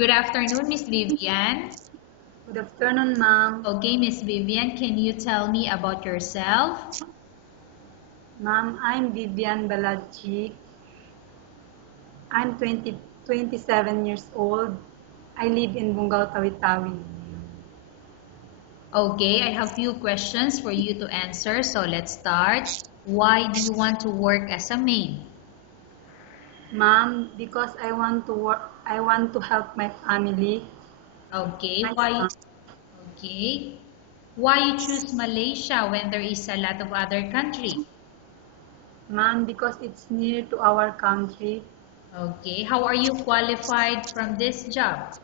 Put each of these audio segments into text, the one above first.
Good afternoon, Miss Vivian. Good afternoon, ma'am. Okay, Miss Vivian, can you tell me about yourself? Ma'am, I'm Vivian Baladji. I'm 27 years old. I live in Bungaw, Tawi-Tawi. Okay, I have few questions for you to answer, so let's start. Why do you want to work as a maid? Ma'am, because I want to work, I want to help my family. Okay, My why? son. Okay, why you choose Malaysia when there is a lot of other country? Ma'am, because it's near to our country. Okay, how are you qualified from this job?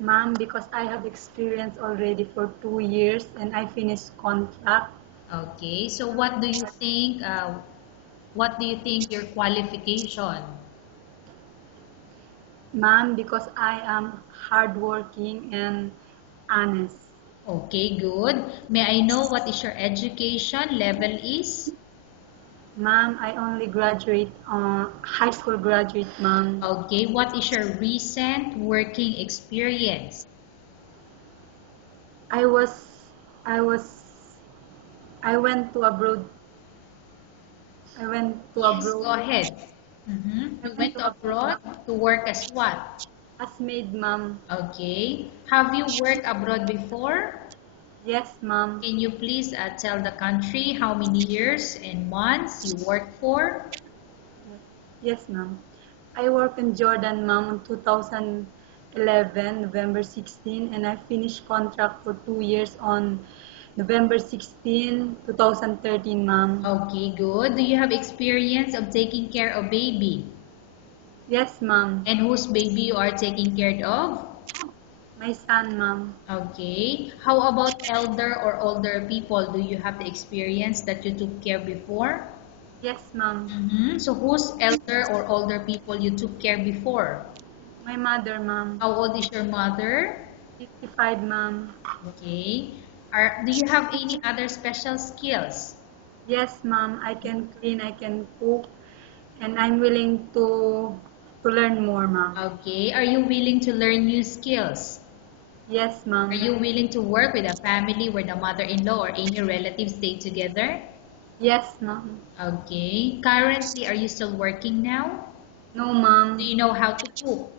Ma'am, because I have experience already for 2 years and I finished contract. Okay, so what do you think? What do you think your qualification? Ma'am, because I am hardworking and honest. Okay, good. May I know what is your education level is? Ma'am, I only graduate, high school graduate, ma'am. Okay, what is your recent working experience? I was, I was, I went to abroad. I went to Yes, go abroad. ahead. I You went went to to abroad abroad to work as what? as maid, ma'am. Okay. Have you worked abroad before? Yes, ma'am. Can you please tell the country how many years and months you worked for? Yes, ma'am. I work in Jordan, ma'am, in 2011, November 16, and I finished contract for 2 years on November 16, 2013, ma'am. Okay, good. Do you have experience of taking care of baby? Yes, ma'am. And whose baby you are taking care of? My son, ma'am. Okay. How about elder or older people? Do you have the experience that you took care before? Yes, ma'am. So whose elder or older people you took care before? My mother, ma'am. How old is your mother? 55, ma'am. Okay. Do you have any other special skills? Yes, ma'am. I can clean, I can cook, and I'm willing to learn more, ma'am. Okay. Are you willing to learn new skills? Yes, Are ma'am. you willing to work with a family where the mother-in-law or any relatives stay together? Yes, ma'am. Okay. Currently, are you still working now? No, Do ma'am. you know how to cook?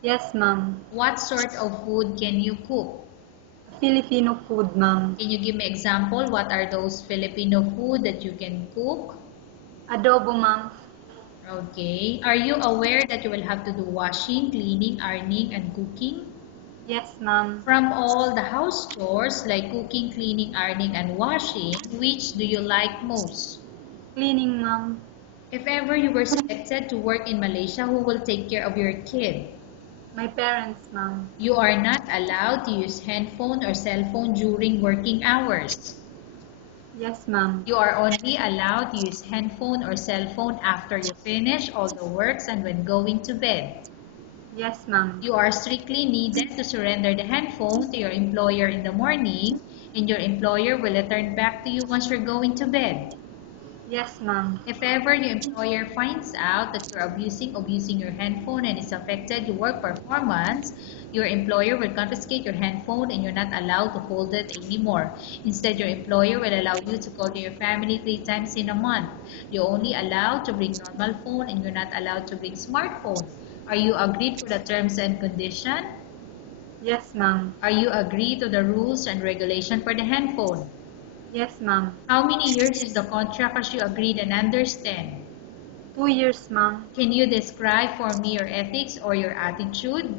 Yes, ma'am. What sort of food can you cook? Filipino food, ma'am. Can you give me example? What are those Filipino food that you can cook? Adobo, ma'am. Okay. Are you aware that you will have to do washing, cleaning, ironing, and cooking? Yes, ma'am. From all the house chores like cooking, cleaning, ironing, and washing, which do you like most? Cleaning, ma'am. If ever you were selected to work in Malaysia, who will take care of your kid? My parents, ma'am. You are not allowed to use handphone or cell phone during working hours. Yes, ma'am. You are only allowed to use handphone or cell phone after you finish all the works and when going to bed. Yes, ma'am. You are strictly needed to surrender the handphone to your employer in the morning, and your employer will return back to you once you're going to bed. Yes, ma'am. If ever your employer finds out that you're abusing your handphone and it's affected your work performance, your employer will confiscate your handphone and you're not allowed to hold it anymore. Instead, your employer will allow you to call to your family 3 times in a month. You're only allowed to bring normal phone and you're not allowed to bring smartphone. Are you agreed for the terms and condition? Yes, ma'am. Are you agreed to the rules and regulation for the handphone? Yes, ma'am. How many years is the contract as you agreed and understand? 2 years, ma'am. Can you describe for me your ethics or your attitude?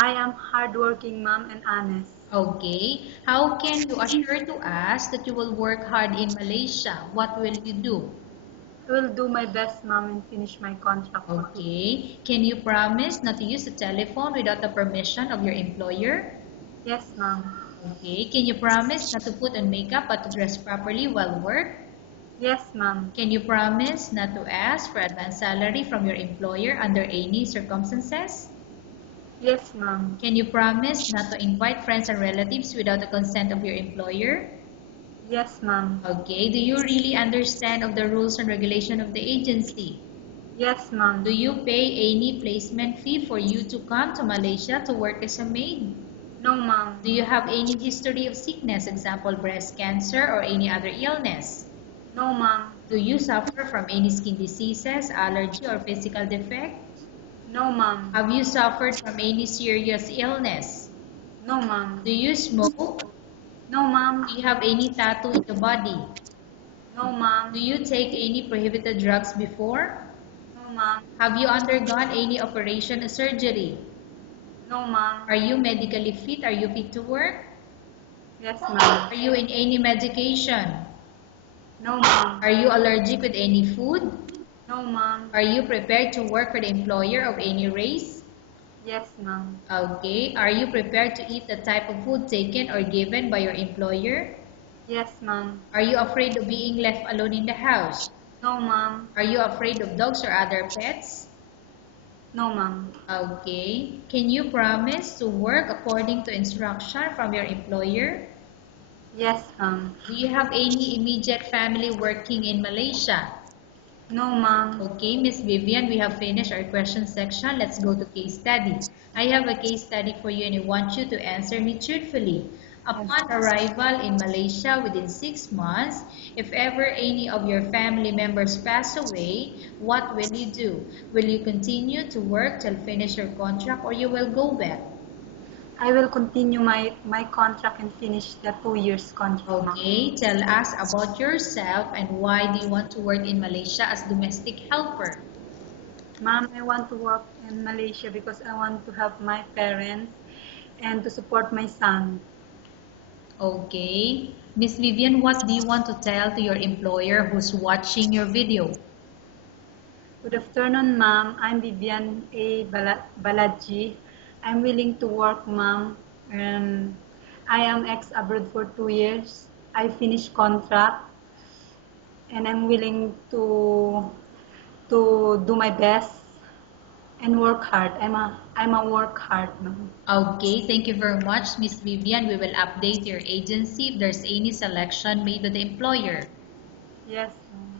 I am hardworking, ma'am, and honest. Okay. How can you assure to us that you will work hard in Malaysia? What will you do? I will do my best, ma'am, and finish my contract for 2 years. Okay. Can you promise not to use the telephone without the permission of your employer? Yes, ma'am. Okay. Can you promise not to put on makeup but to dress properly while work? Yes, ma'am. Can you promise not to ask for advance salary from your employer under any circumstances? Yes, ma'am. Can you promise not to invite friends and relatives without the consent of your employer? Yes, ma'am. Okay, do you really understand of the rules and regulation of the agency? Yes, ma'am. Do you pay any placement fee for you to come to Malaysia to work as a maid? No, ma'am. Do you have any history of sickness, example breast cancer or any other illness? No, ma'am. Do you suffer from any skin diseases, allergy or physical defect? No, ma'am. Have you suffered from any serious illness? No, ma'am. Do you smoke? No, ma'am. Do you have any tattoo in the body? No, ma'am. Do you take any prohibited drugs before? No, ma'am. Have you undergone any operation or surgery? No, ma'am. Are you medically fit? Are you fit to work? Yes, ma'am. Are you in any medication? No, ma'am. Are you allergic with any food? No, ma'am. Are you prepared to work for the employer of any race? Yes, ma'am. Okay. Are you prepared to eat the type of food taken or given by your employer? Yes, ma'am. Are you afraid of being left alone in the house? No, ma'am. Are you afraid of dogs or other pets? No, ma'am. Okay. Can you promise to work according to instruction from your employer? Yes, ma'am. Do you have any immediate family working in Malaysia? No, ma'am. Okay, Miss Vivian, we have finished our question section. Let's go to case study. I have a case study for you and I want you to answer me truthfully. Upon arrival in Malaysia within 6 months, if ever any of your family members pass away, what will you do? Will you continue to work till finish your contract or you will go back? I will continue my contract and finish the 2 years contract, ma'am. Okay, tell us about yourself and why do you want to work in Malaysia as domestic helper? Ma'am, I want to work in Malaysia because I want to help my parents and to support my son. Okay. Miss Vivian, what do you want to tell to your employer who's watching your video? Good afternoon, ma'am. I'm Vivian A. Balaji. I'm willing to work, ma'am. I am ex-abroad for 2 years. I finished contract and I'm willing to do my best and work hard. I'm a work hard, ma'am. Okay, thank you very much, Miss Vivian. We will update your agency if there's any selection made by the employer. Yes, ma'am.